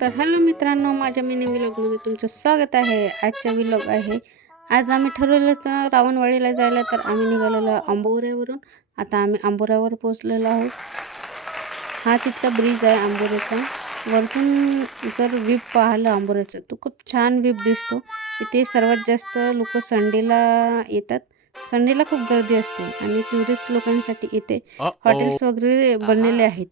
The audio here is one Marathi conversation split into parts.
तर हॅलो मित्रांनो, माझ्या मिनी व्लॉगमध्ये तुमचं स्वागत आहे। आजचा व्लॉग आहे, आज आम्ही ठरवलं होतं रावणवाडीला जायला, तर आम्ही निघालेलो आंबोऱ्यावरून। आता आम्ही आंबोऱ्यावर पोहोचलेलो आहोत। हा तिथला ब्रिज आहे आंबोऱ्याचा। वरतून जर व्ह्यू पाहिलं आंबोऱ्याचा तो खूप छान व्ह्यू दिसतो। इथे सर्वात जास्त लोक संडेला येतात। संडेला खूप गर्दी असते आणि टुरिस्ट लोकांसाठी इथे हॉटेल्स वगैरे बनलेले आहेत।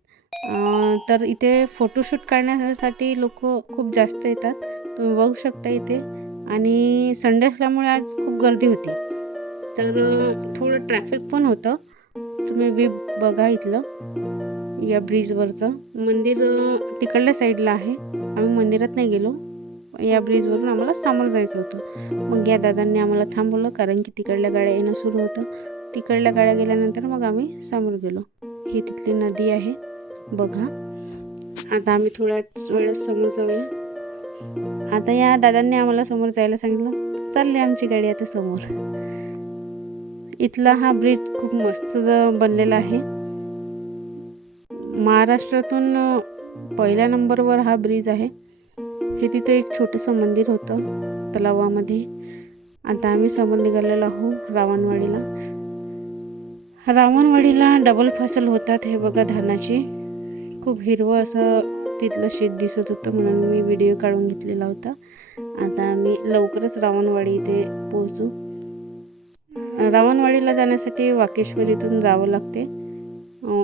तर इथे फोटोशूट करण्यासाठी लोक खूप जास्त येतात, तुम्ही बघू शकता इथे। आणि संडे असल्यामुळे आज खूप गर्दी होती, तर थोडं ट्रॅफिक पण होतं। तुम्ही व्ह्यू बघा इथलं, या ब्रिजवरचं मंदिर तिकडल्या साईडला आहे। आम्ही मंदिरात नाही गेलो, या ब्रिजवरून आम्हाला समोर जायचं होतं। मग या दादांनी आम्हाला थांबवलं, कारण की तिकडल्या गाड्या येणं सुरू होतं। तिकडल्या गाड्या गेल्यानंतर मग आम्ही समोर गेलो। ही तिथली नदी आहे बघा। आता आम्ही थोड्या वेळात समोर जाऊया। आता या दादांनी आम्हाला समोर जायला सांगितलं, चालली आमची गाडी आता समोर। इथला हा ब्रिज खूप मस्त बनलेला आहे। महाराष्ट्रातून पहिल्या नंबरवर हा ब्रिज आहे। हे तिथे एक छोटंसं मंदिर होतं तलावामध्ये। आता आम्ही समोर निघालेलो आहोत रावणवाडीला। रावणवाडीला डबल फसल होतात, हे बघा धानाची। खूप हिरवं असं तिथलं शेत दिसत होतं, म्हणून मी व्हिडिओ काढून घेतलेला होता। आता आम्ही लवकरच रावणवाडी इथे पोहोचू। रावणवाडीला जाण्यासाठी वाकेश्वरीतून जावं लागते।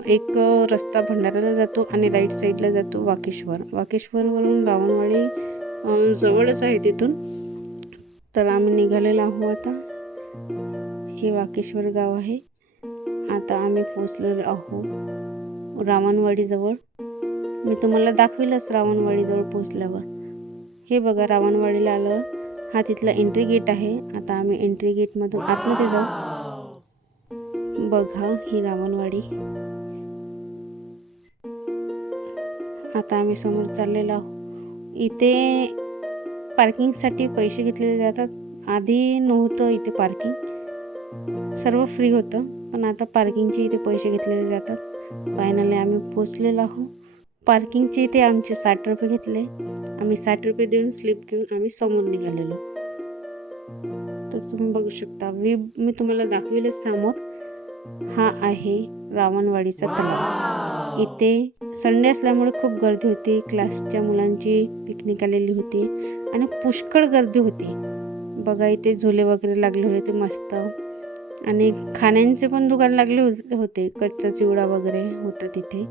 एक रस्ता भंडाऱ्याला जातो आणि राईट साईडला जातो वाकेश्वरवरून रावणवाडी जवळच आहे तिथून। तर आम्ही निघालेलो आहोत आता। हे वाकेश्वर गाव आहे। आता आम्ही पोहोचलेलो आहोत रावणवाडीजवळ। मी तुम्हाला दाखविलच रावणवाडीजवळ पोहोचल्यावर। हे बघा रावणवाडीला आलं, हा तिथला एंट्री गेट आहे। आता आम्ही एंट्री गेटमधून आतमध्ये जाऊ। बघा ही रावणवाडी। आता आम्ही समोर चाललेलो आहोत। इथे पार्किंगसाठी पैसे घेतलेले जातात। आधी नव्हतं इथे पार्किंग, सर्व फ्री होतं, पण आता पार्किंगचे इथे पैसे घेतलेले जातात। फायनली आम्ही पोचलेलो आहोत। पार्किंगचे इथे आमचे 60 रुपये घेतले। आम्ही 60 रुपये देऊन स्लिप घेऊन आम्ही समोर निघालेलो। तर तुम्ही बघू शकता व्ह्यू मी तुम्हाला दाखविलच समोर। हा आहे रावणवाडीचा तलाव। इथे संडे असल्यामुळे खूप गर्दी होती। क्लासच्या मुलांची पिकनिक आलेली होती आणि पुष्कळ गर्दी होती। बघा इथे झुले वगैरे लागले होते मस्त, आणि खाण्यांचे पण दुकान लागले होते। कच्चा चिवडा वगैरे होता तिथे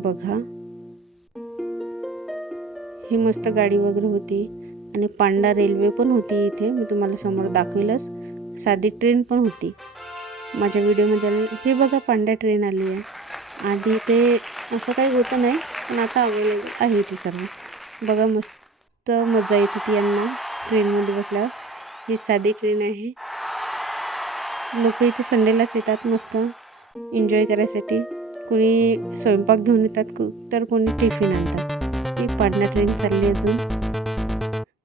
बघा। ही मस्त गाडी वगैरे होती आणि पांडा रेल्वे पण होती इथे, मी तुम्हाला समोर दाखविलच। साधी ट्रेन पण होती माझ्या व्हिडिओमध्ये। हे बघा पांडा ट्रेन आली आहे। आधी ते असं काही होतं नाही, पण आता अवेलेबल आहे ती सर्व। बघा मस्त मजा येत होती यांना ट्रेनमध्ये बसल्यावर। ही साधी ट्रेन आहे। लोक इथे संडेलाच येतात मस्त एन्जॉय करायसाठी। कोणी स्वयंपाक घेऊन येतात, तर कोणी टिफिन आणतात। ही पांडा ट्रेन चालली अजून।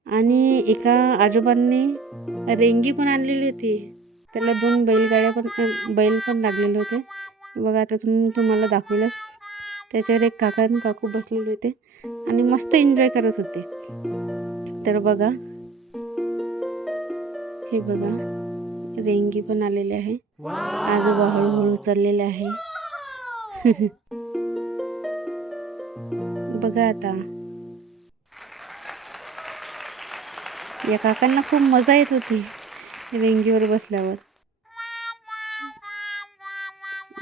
आणि एका आजोबांनी रेंगी पण आणलेली होती, त्याला 2 बैल पण लागलेले होते बघा। आता तुम्हाला दाखवलंच, त्याच्यावर एक काका आणि काकू बसलेले होते आणि मस्त एन्जॉय करत होते। तर बघा हे बघा रेंगी पण आलेले आहे। आजोबा हळूहळू चाललेले आहे। बघा आता या काकांना खूप मजा येत होती रेंगीवर बसल्यावर।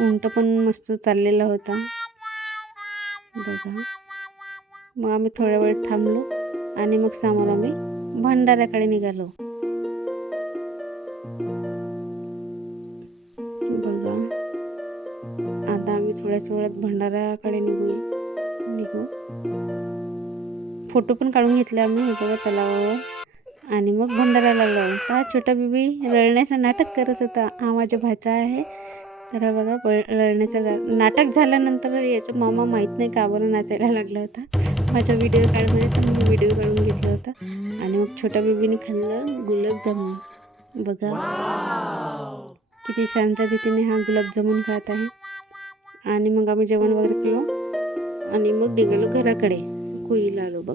उंट पण मस्त चाललेला होता बघा। मग आम्ही थोड्या वेळ थांबलो आणि मग समोर आम्ही भंडाऱ्याकडे निघालो बघा। आता आम्ही थोड्याच वेळात भंडाऱ्याकडे निघू। फोटो पण काढून घेतले आम्ही, हे बघा तलावावर। आणि मग भंडाऱ्याला लागलो। तर हा छोटा बेबी रडण्याचं नाटक करत होता। हा माझा भाचा आहे। तर हा बघा रडण्याचं नाटक झाल्यानंतर याचा मामा माहीत नाही का बरं नाचायला लागला होता। माझा व्हिडिओ काढमध्ये, तर मी व्हिडिओ काढून घेतला होता। आणि मग छोट्या बेबीने खाल्लं गुलाबजामुन बघा। किती शांत रीतीने हा गुलाबजामुन खात आहे। आणि मग आम्ही जेवण वगैरे केलं आणि मग निघालो घराकडे, कुईला आलो बघ।